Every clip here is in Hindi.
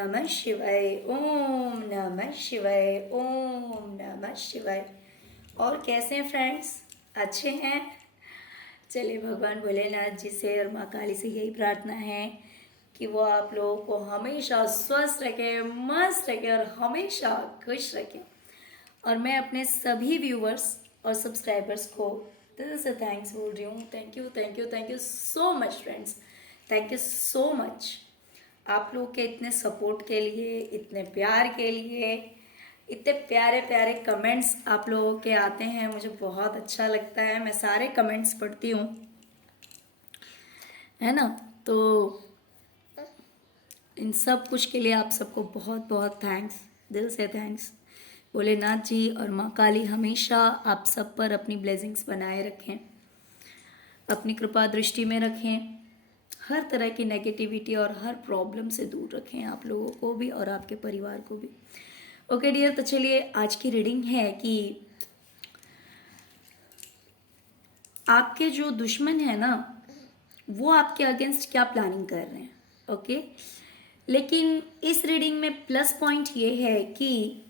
नमः शिवाय, ओम नमः शिवाय, ओम नमः शिवाय। और कैसे हैं फ्रेंड्स? अच्छे हैं? चलिए, भगवान भोलेनाथ जी से और माँ काली से यही प्रार्थना है कि वो आप लोगों को हमेशा स्वस्थ रखे, मस्त रखे और हमेशा खुश रखे। और मैं अपने सभी व्यूवर्स और सब्सक्राइबर्स को दिल से थैंक्स बोल रही हूँ। Thank you, thank you, thank you so much friends. Thank you so much आप लोग के इतने सपोर्ट के लिए, इतने प्यार के लिए, इतने प्यारे प्यारे कमेंट्स आप लोगों के आते हैं। मुझे बहुत अच्छा लगता है, मैं सारे कमेंट्स पढ़ती हूँ, है ना। तो इन सब कुछ के लिए आप सबको बहुत बहुत थैंक्स, दिल से थैंक्स। भोलेनाथ जी और माँ काली हमेशा आप सब पर अपनी ब्लेसिंग्स बनाए रखें, अपनी कृपा दृष्टि में रखें, हर तरह की नेगेटिविटी और हर प्रॉब्लम से दूर रखें आप लोगों को भी और आपके परिवार को भी। ओके डियर, तो चलिए आज की रीडिंग है कि आपके जो दुश्मन है ना, वो आपके अगेंस्ट क्या प्लानिंग कर रहे हैं। ओके, लेकिन इस रीडिंग में प्लस पॉइंट ये है कि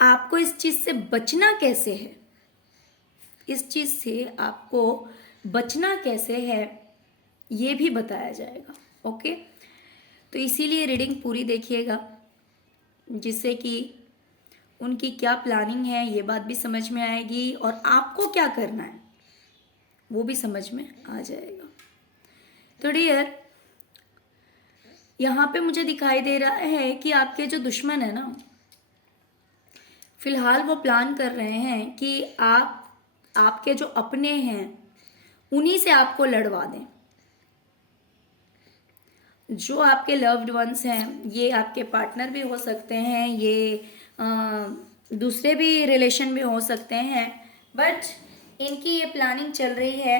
आपको इस चीज़ से बचना कैसे है, इस चीज़ से आपको बचना कैसे है ये भी बताया जाएगा। ओके, तो इसीलिए रीडिंग पूरी देखिएगा, जिससे कि उनकी क्या प्लानिंग है ये बात भी समझ में आएगी और आपको क्या करना है वो भी समझ में आ जाएगा। तो डियर, यहाँ पे मुझे दिखाई दे रहा है कि आपके जो दुश्मन है ना, फिलहाल वो प्लान कर रहे हैं कि आपके जो अपने हैं उन्हीं से आपको लड़वा दें। जो आपके लव्ड वंस हैं, ये आपके पार्टनर भी हो सकते हैं, ये दूसरे भी रिलेशन भी हो सकते हैं, बट इनकी ये प्लानिंग चल रही है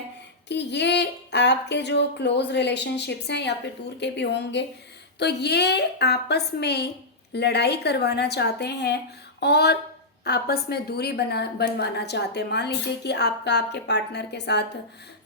कि ये आपके जो क्लोज रिलेशनशिप्स हैं या फिर दूर के भी होंगे, तो ये आपस में लड़ाई करवाना चाहते हैं और आपस में दूरी बनवाना चाहते हैं। मान लीजिए कि आपके पार्टनर के साथ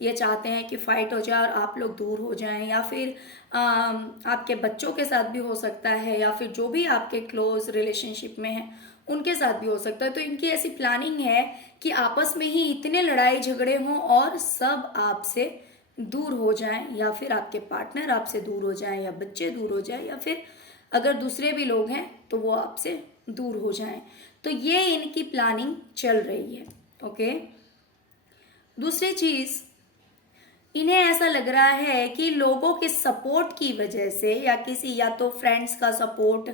ये चाहते हैं कि फाइट हो जाए और आप लोग दूर हो जाएं, या फिर आपके बच्चों के साथ भी हो सकता है, या फिर जो भी आपके क्लोज रिलेशनशिप में है उनके साथ भी हो सकता है। तो इनकी ऐसी प्लानिंग है कि आपस में ही इतने लड़ाई झगड़े हों और सब आपसे दूर हो जाएं, या फिर आपके पार्टनर आपसे दूर हो जाएं, या बच्चे दूर हो जाएं, या फिर अगर दूसरे भी लोग हैं तो वो आपसे दूर हो जाएं। तो ये इनकी प्लानिंग चल रही है। ओके, दूसरी चीज, इन्हें ऐसा लग रहा है कि लोगों के सपोर्ट की वजह से, या किसी, या तो फ्रेंड्स का सपोर्ट,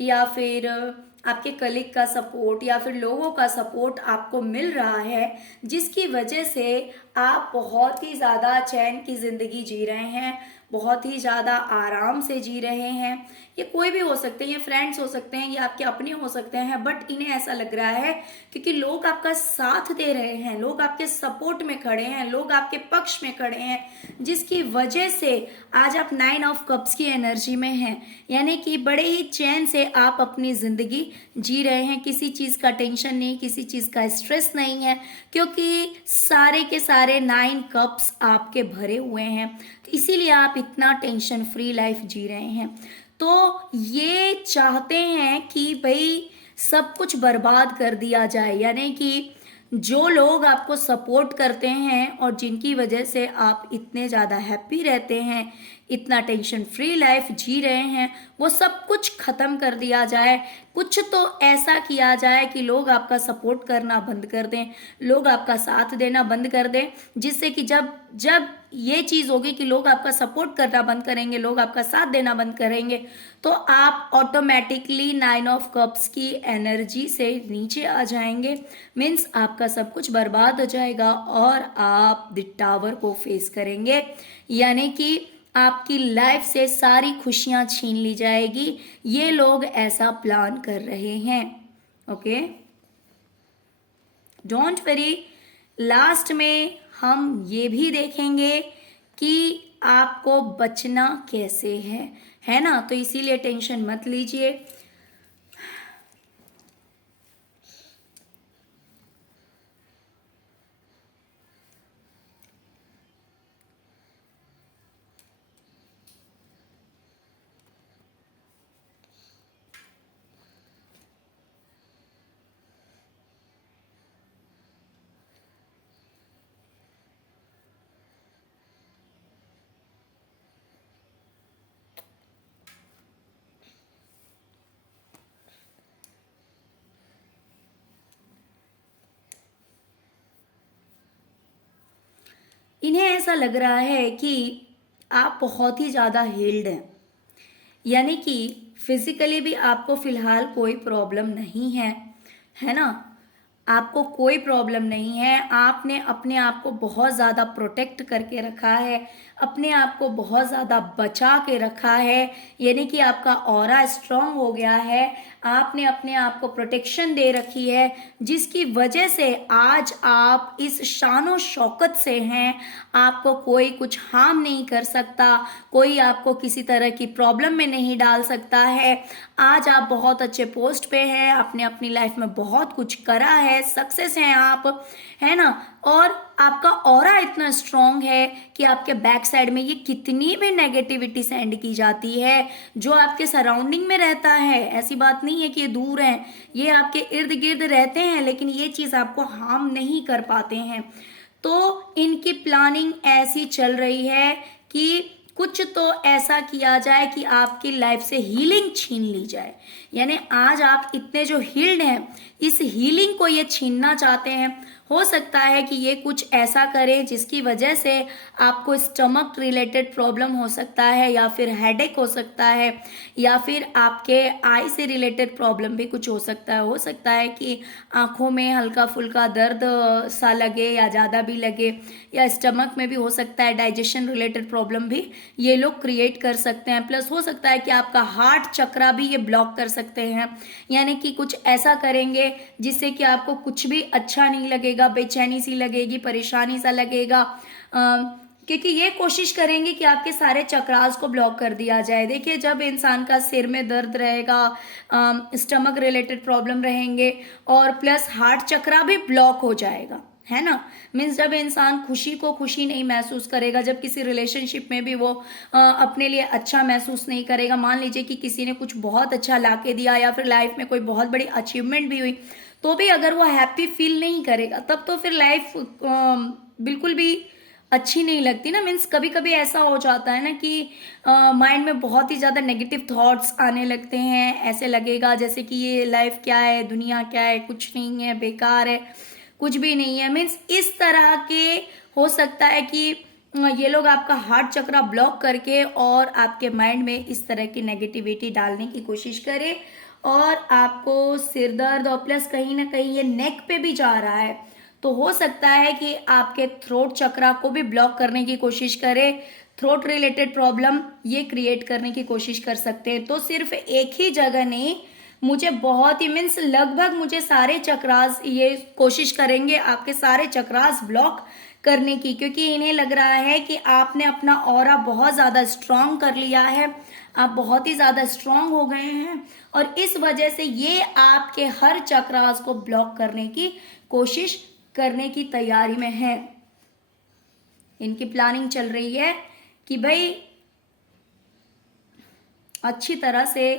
या फिर आपके कलीग का सपोर्ट, या फिर लोगों का सपोर्ट आपको मिल रहा है, जिसकी वजह से आप बहुत ही ज़्यादा चैन की ज़िंदगी जी रहे हैं, बहुत ही ज़्यादा आराम से जी रहे हैं। ये कोई भी हो सकते हैं, ये फ्रेंड्स हो सकते हैं, ये आपके अपने हो सकते हैं, बट इन्हें ऐसा लग रहा है क्योंकि लोग आपका साथ दे रहे हैं, लोग आपके सपोर्ट में खड़े हैं, लोग आपके पक्ष में खड़े हैं, जिसकी वजह से आज आप 9 ऑफ कप्स की एनर्जी में हैं। यानी कि बड़े ही चैन से आप अपनी ज़िंदगी जी रहे हैं, किसी चीज़ का टेंशन नहीं, किसी चीज़ का स्ट्रेस नहीं है, क्योंकि सारे के सारे 9 कप्स आपके भरे हुए हैं। तो इसीलिए आप इतना टेंशन फ्री लाइफ जी रहे हैं। तो ये चाहते हैं कि भाई सब कुछ बर्बाद कर दिया जाए, यानी कि जो लोग आपको सपोर्ट करते हैं और जिनकी वजह से आप इतने ज़्यादा हैप्पी रहते हैं, इतना टेंशन फ्री लाइफ जी रहे हैं, वो सब कुछ ख़त्म कर दिया जाए। कुछ तो ऐसा किया जाए कि लोग आपका सपोर्ट करना बंद कर दें, लोग आपका साथ देना बंद कर दें, जिससे कि जब जब ये चीज़ होगी कि लोग आपका सपोर्ट करना बंद करेंगे, लोग आपका साथ देना बंद करेंगे, तो आप ऑटोमेटिकली 9 ऑफ कप्स की एनर्जी से नीचे आ जाएंगे। मीन्स आपका सब कुछ बर्बाद हो जाएगा और आप द टावर को फेस करेंगे, यानी कि आपकी लाइफ से सारी खुशियां छीन ली जाएगी। ये लोग ऐसा प्लान कर रहे हैं। ओके, डोंट वरी, लास्ट में हम ये भी देखेंगे कि आपको बचना कैसे है ना। तो इसीलिए टेंशन मत लीजिए। इन्हें ऐसा लग रहा है कि आप बहुत ही ज़्यादा हील्ड हैं, यानी कि फिजिकली भी आपको फिलहाल कोई प्रॉब्लम नहीं है ना। आपको कोई प्रॉब्लम नहीं है। आपने अपने आप को बहुत ज़्यादा प्रोटेक्ट करके रखा है, अपने आप को बहुत ज़्यादा बचा के रखा है, यानी कि आपका ऑरा स्ट्रांग हो गया है। आपने अपने आप को प्रोटेक्शन दे रखी है, जिसकी वजह से आज आप इस शानो शौकत से हैं। आपको कोई कुछ हार्म नहीं कर सकता, कोई आपको किसी तरह की प्रॉब्लम में नहीं डाल सकता है। आज आप बहुत अच्छे पोस्ट पे हैं, आपने अपनी लाइफ में बहुत कुछ करा है, सक्सेस हैं आप, है ना। और आपका ऑरा इतना स्ट्रांग है कि आपके बैक साइड में ये कितनी भी नेगेटिविटी सेंड की जाती है, जो आपके सराउंडिंग में रहता है, ऐसी बात नहीं है कि ये दूर हैं, ये आपके इर्द गिर्द रहते हैं, लेकिन ये चीज़ आपको हार्म नहीं कर पाते हैं। तो इनकी प्लानिंग ऐसी चल रही है कि कुछ तो ऐसा किया जाए कि आपकी लाइफ से हीलिंग छीन ली जाए। यानी आज आप इतने जो हील्ड हैं, इस हीलिंग को ये छीनना चाहते हैं। हो सकता है कि ये कुछ ऐसा करें जिसकी वजह से आपको स्टमक रिलेटेड प्रॉब्लम हो सकता है, या फिर हेडेक हो सकता है, या फिर आपके आई से रिलेटेड प्रॉब्लम भी कुछ हो सकता है। हो सकता है कि आंखों में हल्का फुल्का दर्द सा लगे या ज़्यादा भी लगे, या स्टमक में भी हो सकता है डाइजेशन रिलेटेड प्रॉब्लम भी ये लोग क्रिएट कर सकते हैं। प्लस हो सकता है कि आपका हार्ट चक्रा भी ये ब्लॉक कर सकते हैं, यानी कि कुछ ऐसा करेंगे जिससे कि आपको कुछ भी अच्छा नहीं लगेगा, बेचैनी सी लगेगी, परेशानी सा लगेगा, क्योंकि ये कोशिश करेंगे कि आपके सारे चक्रास को ब्लॉक कर दिया जाए। देखिए, जब इंसान का सिर में दर्द रहेगा, स्टमक रिलेटेड प्रॉब्लम रहेंगे, और प्लस हार्ट चक्रा भी ब्लॉक हो जाएगा, है ना। मीन्स जब इंसान खुशी को खुशी नहीं महसूस करेगा, जब किसी रिलेशनशिप में भी वो अपने लिए अच्छा महसूस नहीं करेगा, मान लीजिए कि किसी ने कुछ बहुत अच्छा ला के दिया, या फिर लाइफ में कोई बहुत बड़ी अचीवमेंट भी हुई, तो भी अगर वो हैप्पी फील नहीं करेगा, तब तो फिर लाइफ बिल्कुल भी अच्छी नहीं लगती ना। मीन्स कभी कभी ऐसा हो जाता है ना कि माइंड में बहुत ही ज़्यादा नेगेटिव थॉट्स आने लगते हैं, ऐसे लगेगा जैसे कि ये लाइफ क्या है, दुनिया क्या है, कुछ नहीं है, बेकार है, कुछ भी नहीं है। मीन्स इस तरह के हो सकता है कि ये लोग आपका हार्ट चक्रा ब्लॉक करके और आपके माइंड में इस तरह की नेगेटिविटी डालने की कोशिश करे, और आपको सिर दर्द, और प्लस कहीं ना कहीं ये नेक पे भी जा रहा है, तो हो सकता है कि आपके थ्रोट चक्रा को भी ब्लॉक करने की कोशिश करे। थ्रोट रिलेटेड प्रॉब्लम ये क्रिएट करने की कोशिश कर सकते हैं। तो सिर्फ एक ही जगह नहीं, मुझे बहुत ही मीन्स लगभग मुझे सारे चक्रास ये कोशिश करेंगे आपके सारे चक्रास ब्लॉक करने की, क्योंकि इन्हें लग रहा है कि आपने अपना ऑरा बहुत ज़्यादा स्ट्रांग कर लिया है, आप बहुत ही ज़्यादा स्ट्रांग हो गए हैं, और इस वजह से ये आपके हर चक्रास को ब्लॉक करने की कोशिश करने की तैयारी में है। इनकी प्लानिंग चल रही है कि भाई अच्छी तरह से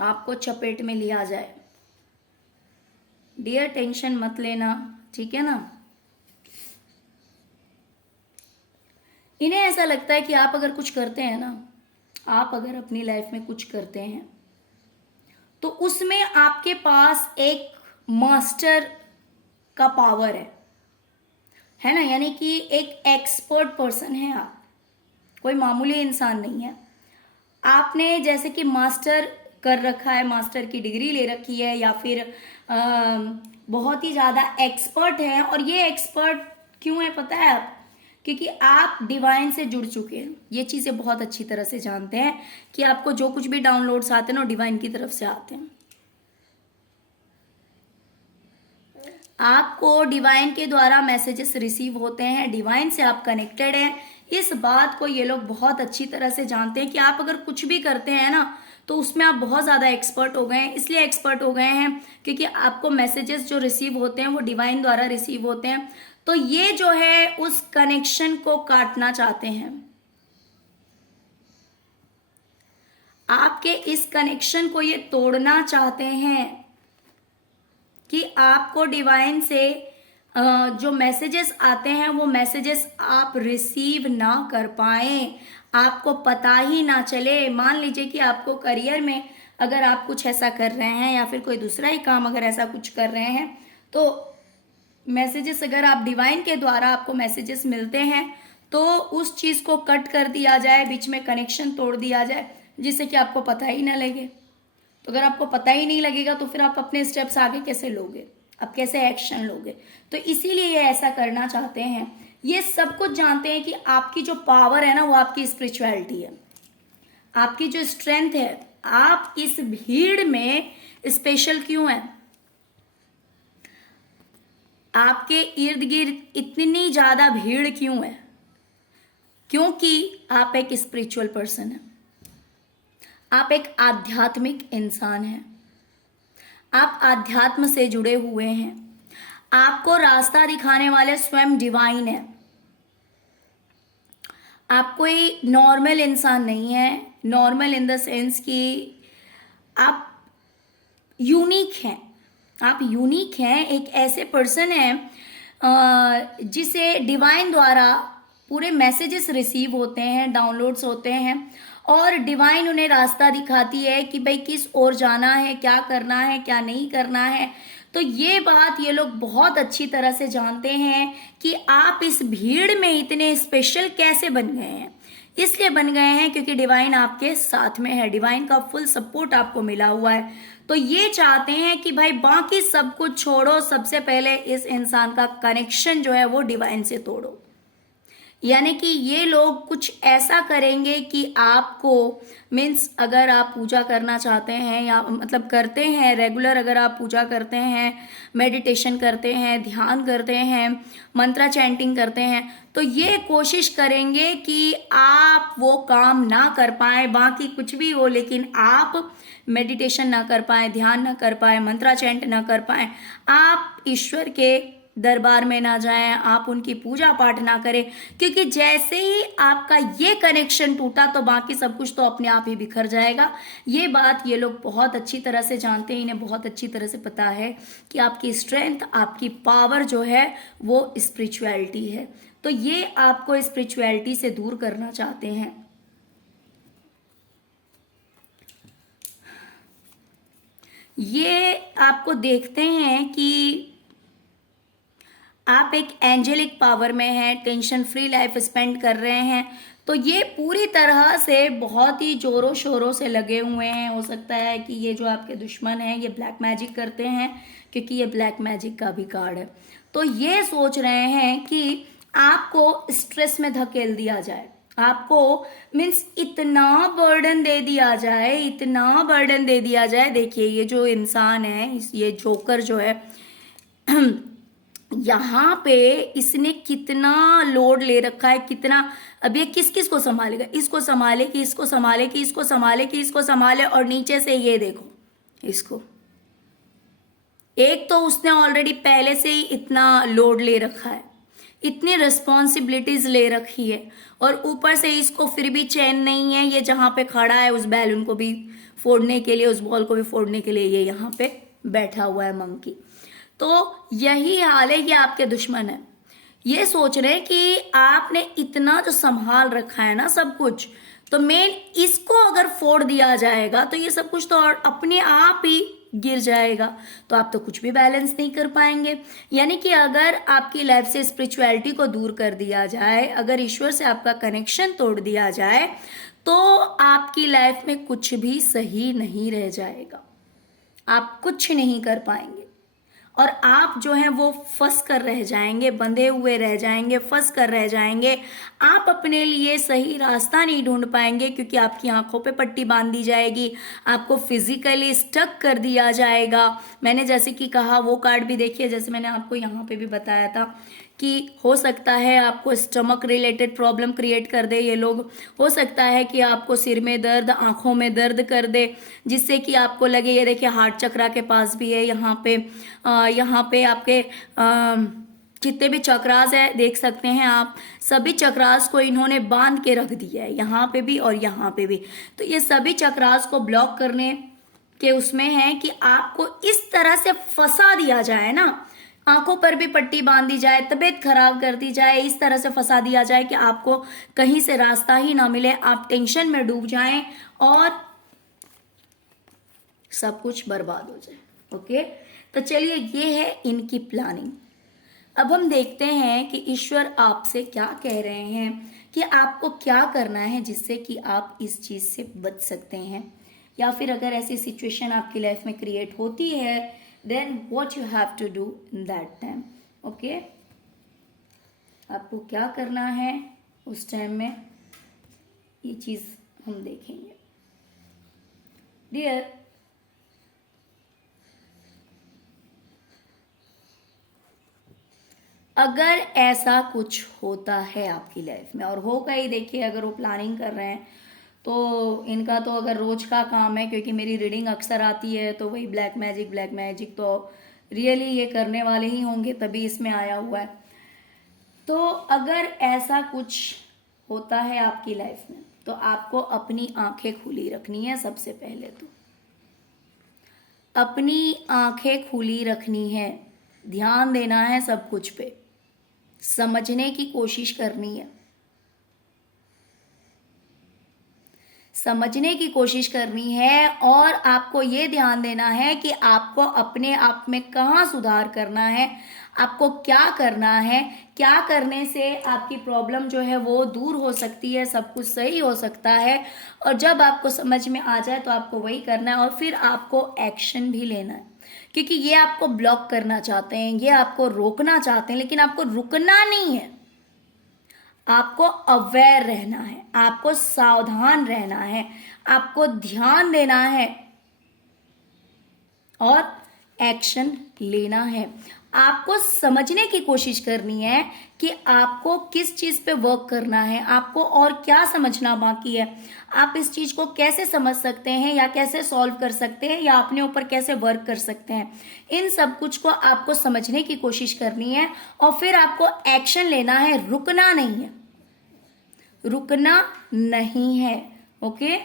आपको चपेट में लिया जाए। डियर, टेंशन मत लेना, ठीक है ना। इन्हें ऐसा लगता है कि आप अगर कुछ करते हैं ना, आप अगर अपनी लाइफ में कुछ करते हैं, तो उसमें आपके पास एक मास्टर का पावर है ना, यानी कि एक एक्सपर्ट पर्सन है आप, कोई मामूली इंसान नहीं है। आपने जैसे कि मास्टर कर रखा है, मास्टर की डिग्री ले रखी है, या फिर बहुत ही ज़्यादा एक्सपर्ट है। और ये एक्सपर्ट क्यों है पता है आप? क्योंकि आप डिवाइन से जुड़ चुके हैं, ये चीज़ें बहुत अच्छी तरह से जानते हैं कि आपको जो कुछ भी डाउनलोड्स आते हैं ना, डिवाइन की तरफ से आते हैं। आपको डिवाइन के द्वारा मैसेजेस रिसीव होते हैं, डिवाइन से आप कनेक्टेड हैं। इस बात को ये लोग बहुत अच्छी तरह से जानते हैं कि आप अगर कुछ भी करते हैं ना, तो उसमें आप बहुत ज़्यादा एक्सपर्ट हो गए हैं। इसलिए एक्सपर्ट हो गए हैं क्योंकि आपको मैसेजेस जो रिसीव होते हैं वो डिवाइन द्वारा रिसीव होते हैं। तो ये जो है उस कनेक्शन को काटना चाहते हैं, आपके इस कनेक्शन को ये तोड़ना चाहते हैं कि आपको डिवाइन से जो मैसेजेस आते हैं वो मैसेजेस आप रिसीव ना कर पाएं, आपको पता ही ना चले। मान लीजिए कि आपको करियर में अगर आप कुछ ऐसा कर रहे हैं, या फिर कोई दूसरा ही काम अगर ऐसा कुछ कर रहे हैं, तो मैसेजेस अगर आप डिवाइन के द्वारा आपको मैसेजेस मिलते हैं तो उस चीज़ को कट कर दिया जाए, बीच में कनेक्शन तोड़ दिया जाए, जिससे कि आपको पता ही ना लगे। तो अगर आपको पता ही नहीं लगेगा तो फिर आप अपने स्टेप्स आगे कैसे लोगे, आप कैसे एक्शन लोगे। तो इसीलिए ये ऐसा करना चाहते हैं। ये सब कुछ जानते हैं कि आपकी जो पावर है ना वो आपकी स्पिरिचुअलिटी है, आपकी जो स्ट्रेंथ है। आप इस भीड़ में स्पेशल क्यों है, आपके इर्द गिर्द इतनी ज्यादा भीड़ क्यों है, क्योंकि आप एक स्पिरिचुअल पर्सन है, आप एक आध्यात्मिक इंसान हैं, आप आध्यात्म से जुड़े हुए हैं, आपको रास्ता दिखाने वाले स्वयं डिवाइन है। आप कोई नॉर्मल इंसान नहीं है, नॉर्मल इन द सेंस कि आप यूनिक हैं, आप यूनिक हैं, एक ऐसे पर्सन हैं जिसे डिवाइन द्वारा पूरे मैसेजेस रिसीव होते हैं, डाउनलोड्स होते हैं और डिवाइन उन्हें रास्ता दिखाती है कि भाई किस ओर जाना है, क्या करना है, क्या नहीं करना है। तो ये बात ये लोग बहुत अच्छी तरह से जानते हैं कि आप इस भीड़ में इतने स्पेशल कैसे बन गए हैं। इसलिए बन गए हैं क्योंकि डिवाइन आपके साथ में है, डिवाइन का फुल सपोर्ट आपको मिला हुआ है। तो ये चाहते हैं कि भाई बाकी सब कुछ छोड़ो, सबसे पहले इस इंसान का कनेक्शन जो है वो डिवाइन से तोड़ो। यानी कि ये लोग कुछ ऐसा करेंगे कि आपको मीन्स अगर आप पूजा करना चाहते हैं या मतलब करते हैं रेगुलर, अगर आप पूजा करते हैं, मेडिटेशन करते हैं, ध्यान करते हैं, मंत्रा चैंटिंग करते हैं, तो ये कोशिश करेंगे कि आप वो काम ना कर पाए, बाकी कुछ भी हो लेकिन आप मेडिटेशन ना कर पाए, ध्यान ना कर पाए, मंत्रा चैंट ना कर पाए, आप ईश्वर के दरबार में ना जाएं, आप उनकी पूजा पाठ ना करें। क्योंकि जैसे ही आपका ये कनेक्शन टूटा तो बाकी सब कुछ तो अपने आप ही बिखर जाएगा। ये बात ये लोग बहुत अच्छी तरह से जानते हैं, इन्हें बहुत अच्छी तरह से पता है कि आपकी स्ट्रेंथ, आपकी पावर जो है वो स्पिरिचुअलिटी है। तो ये आपको स्पिरिचुअलिटी से दूर करना चाहते हैं। ये आपको देखते हैं कि आप एक एंजेलिक पावर में हैं, टेंशन फ्री लाइफ स्पेंड कर रहे हैं। तो ये पूरी तरह से बहुत ही जोरों शोरों से लगे हुए हैं। हो सकता है कि ये जो आपके दुश्मन हैं ये ब्लैक मैजिक करते हैं, क्योंकि ये ब्लैक मैजिक का भी कार्ड है। तो ये सोच रहे हैं कि आपको स्ट्रेस में धकेल दिया जाए, आपको मीन्स इतना बर्डन दे दिया जाए, इतना बर्डन दे दिया जाए। देखिए ये जो इंसान है, ये जोकर जो है यहाँ पे इसने कितना लोड ले रखा है, कितना। अब ये किस किस को संभालेगा, इसको संभाले कि इसको संभाले कि इसको संभाले कि इसको संभाले, और नीचे से ये देखो इसको, एक तो उसने ऑलरेडी पहले से ही इतना लोड ले रखा है, इतनी रिस्पॉन्सिबिलिटीज ले रखी है, और ऊपर से इसको फिर भी चैन नहीं है। ये जहाँ पे खड़ा है उस बैलून को भी फोड़ने के लिए, उस बॉल को भी फोड़ने के लिए ये यहाँ पे बैठा हुआ है मंकी। तो यही हाल है, ये आपके दुश्मन है। ये सोच रहे हैं कि आपने इतना जो संभाल रखा है ना सब कुछ, तो मेन इसको अगर फोड़ दिया जाएगा तो ये सब कुछ तो और अपने आप ही गिर जाएगा, तो आप तो कुछ भी बैलेंस नहीं कर पाएंगे। यानी कि अगर आपकी लाइफ से स्पिरिचुअलिटी को दूर कर दिया जाए, अगर ईश्वर से आपका कनेक्शन तोड़ दिया जाए, तो आपकी लाइफ में कुछ भी सही नहीं रह जाएगा, आप कुछ नहीं कर पाएंगे, और आप जो हैं वो फंस कर रह जाएंगे, बंधे हुए रह जाएंगे, फंस कर रह जाएंगे। आप अपने लिए सही रास्ता नहीं ढूंढ पाएंगे, क्योंकि आपकी आंखों पे पट्टी बांध दी जाएगी, आपको फिजिकली स्टक कर दिया जाएगा। मैंने जैसे कि कहा वो कार्ड भी देखिए, जैसे मैंने आपको यहाँ पे भी बताया था कि हो सकता है आपको स्टमक रिलेटेड प्रॉब्लम क्रिएट कर दे ये लोग, हो सकता है कि आपको सिर में दर्द, आंखों में दर्द कर दे, जिससे कि आपको लगे, ये देखिए हार्ट चक्रा के पास भी है यहाँ पे आपके जितने भी चक्रास है देख सकते हैं आप, सभी चक्रास को इन्होंने बांध के रख दिया है, यहाँ पे भी और यहाँ पे भी। तो ये सभी चक्रास को ब्लॉक करने के उसमें है कि आपको इस तरह से फंसा दिया जाए ना, आंखों पर भी पट्टी बांध दी जाए, तबीयत खराब कर दी जाए, इस तरह से फंसा दिया जाए कि आपको कहीं से रास्ता ही ना मिले, आप टेंशन में डूब जाएं और सब कुछ बर्बाद हो जाए। ओके, तो चलिए ये है इनकी प्लानिंग। अब हम देखते हैं कि ईश्वर आपसे क्या कह रहे हैं, कि आपको क्या करना है जिससे कि आप इस चीज़ से बच सकते हैं, या फिर अगर ऐसी सिचुएशन आपकी लाइफ में क्रिएट होती है, then what you have to do in that time. Okay, आपको क्या करना है उस टाइम में, ये चीज़ हम देखेंगे। डियर, अगर ऐसा कुछ होता है आपकी लाइफ में, और होगा ही, देखिए अगर वो प्लानिंग कर रहे हैं तो इनका तो अगर रोज का काम है, क्योंकि मेरी रीडिंग अक्सर आती है तो वही ब्लैक मैजिक तो रियली ये करने वाले ही होंगे, तभी इसमें आया हुआ है। तो अगर ऐसा कुछ होता है आपकी लाइफ में तो आपको अपनी आंखें खुली रखनी है। सबसे पहले तो अपनी आंखें खुली रखनी है, ध्यान देना है सब कुछ पे, समझने की कोशिश करनी है, समझने की कोशिश करनी है, और आपको ये ध्यान देना है कि आपको अपने आप में कहाँ सुधार करना है, आपको क्या करना है, क्या करने से आपकी प्रॉब्लम जो है वो दूर हो सकती है, सब कुछ सही हो सकता है। और जब आपको समझ में आ जाए तो आपको वही करना है, और फिर आपको एक्शन भी लेना है, क्योंकि ये आपको ब्लॉक करना चाहते हैं, ये आपको रोकना चाहते हैं, लेकिन आपको रुकना नहीं है, आपको अवेयर रहना है, आपको सावधान रहना है, आपको ध्यान देना है और एक्शन लेना है। आपको समझने की कोशिश करनी है कि आपको किस चीज पे वर्क करना है, आपको और क्या समझना बाकी है, आप इस चीज को कैसे समझ सकते हैं या कैसे सॉल्व कर सकते हैं या अपने ऊपर कैसे वर्क कर सकते हैं। इन सब कुछ को आपको समझने की कोशिश करनी है और फिर आपको एक्शन लेना है, रुकना नहीं है, रुकना नहीं है। ओके,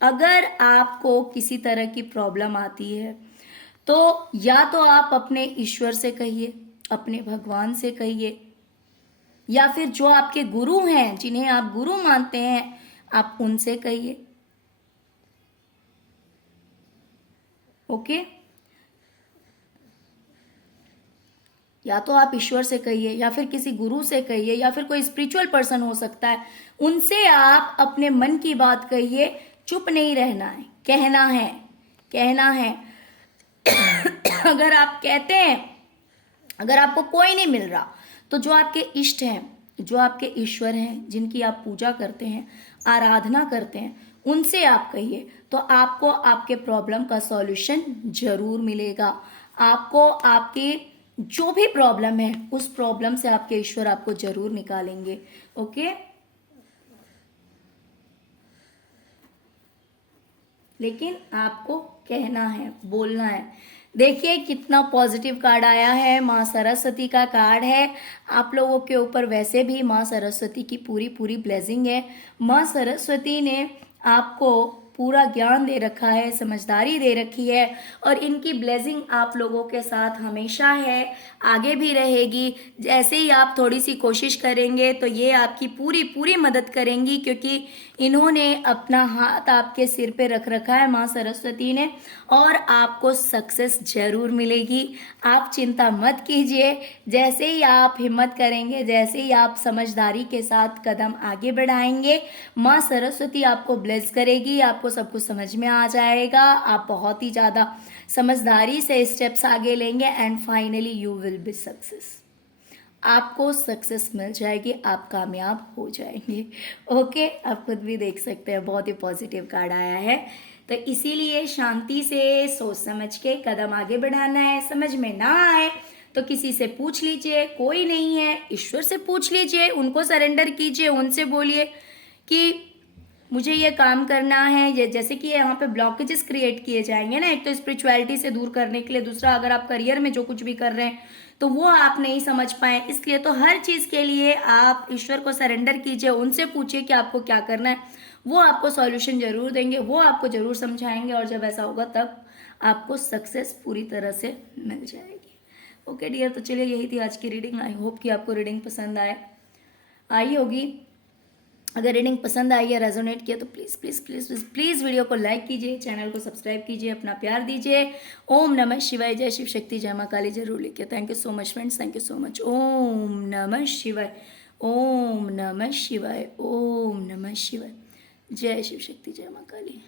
अगर आपको किसी तरह की प्रॉब्लम आती है तो या तो आप अपने ईश्वर से कहिए, अपने भगवान से कहिए, या फिर जो आपके गुरु हैं, जिन्हें आप गुरु मानते हैं, आप उनसे कहिए। ओके, या तो आप ईश्वर से कहिए या फिर किसी गुरु से कहिए या फिर कोई स्पिरिचुअल पर्सन हो सकता है, उनसे आप अपने मन की बात कहिए। चुप नहीं रहना है, कहना है, कहना है। अगर आप कहते हैं, अगर आपको कोई नहीं मिल रहा तो जो आपके इष्ट हैं, जो आपके ईश्वर हैं, जिनकी आप पूजा करते हैं, आराधना करते हैं, उनसे आप कहिए, तो आपको आपके प्रॉब्लम का सॉल्यूशन जरूर मिलेगा। आपको आपकी जो भी प्रॉब्लम है उस प्रॉब्लम से आपके ईश्वर आपको जरूर निकालेंगे। ओके, लेकिन आपको कहना है, बोलना है। देखिए कितना पॉजिटिव कार्ड आया है, माँ सरस्वती का कार्ड है। आप लोगों के ऊपर वैसे भी माँ सरस्वती की पूरी पूरी ब्लेसिंग है। माँ सरस्वती ने आपको पूरा ज्ञान दे रखा है, समझदारी दे रखी है, और इनकी ब्लेसिंग आप लोगों के साथ हमेशा है, आगे भी रहेगी। जैसे ही आप थोड़ी सी कोशिश करेंगे तो ये आपकी पूरी पूरी मदद करेंगी, क्योंकि इन्होंने अपना हाथ आपके सिर पे रख रखा है, माँ सरस्वती ने, और आपको सक्सेस जरूर मिलेगी। आप चिंता मत कीजिए, जैसे ही आप हिम्मत करेंगे, जैसे ही आप समझदारी के साथ कदम आगे बढ़ाएंगे, माँ सरस्वती आपको ब्लेस करेगी, आपको सब कुछ समझ में आ जाएगा, आप बहुत ही ज़्यादा समझदारी से स्टेप्स आगे लेंगे and finally you will be success. आपको सक्सेस मिल जाएगी, आप कामयाब हो जाएंगे। ओके, आप खुद भी देख सकते हैं, बहुत ही पॉजिटिव कार्ड आया है। तो इसीलिए शांति से सोच समझ के कदम आगे बढ़ाना है। समझ में ना आए तो किसी से पूछ लीजिए, कोई नहीं है, ईश्वर से पूछ लीजिए, उनको सरेंडर कीजिए, उनसे बोलिए कि मुझे ये काम करना है। ये जैसे कि यहाँ पे ब्लॉकेजेस क्रिएट किए जाएंगे ना, एक तो स्पिरिचुअलिटी से दूर करने के लिए, दूसरा अगर आप करियर में जो कुछ भी कर रहे हैं तो वो आप नहीं समझ पाए, इसलिए तो हर चीज़ के लिए आप ईश्वर को सरेंडर कीजिए, उनसे पूछिए कि आपको क्या करना है, वो आपको सॉल्यूशन जरूर देंगे, वो आपको जरूर समझाएंगे, और जब ऐसा होगा तब आपको सक्सेस पूरी तरह से मिल जाएगी। ओके डियर, तो चलिए यही थी आज की रीडिंग। आई होप कि आपको रीडिंग पसंद आई होगी। अगर रीडिंग पसंद आई या रेजोनेट किया तो please please please please please video को लाइक कीजिए, चैनल को सब्सक्राइब कीजिए, अपना प्यार दीजिए। ओम नमः शिवाय, जय शिव शक्ति, जय माँ काली जरूर लिखिए। Thank you so much friends, thank you so much. Om नमः शिवाय, ओम नमः शिवाय, ओम नमः शिवाय, जय शिव शक्ति, जय माँ काली।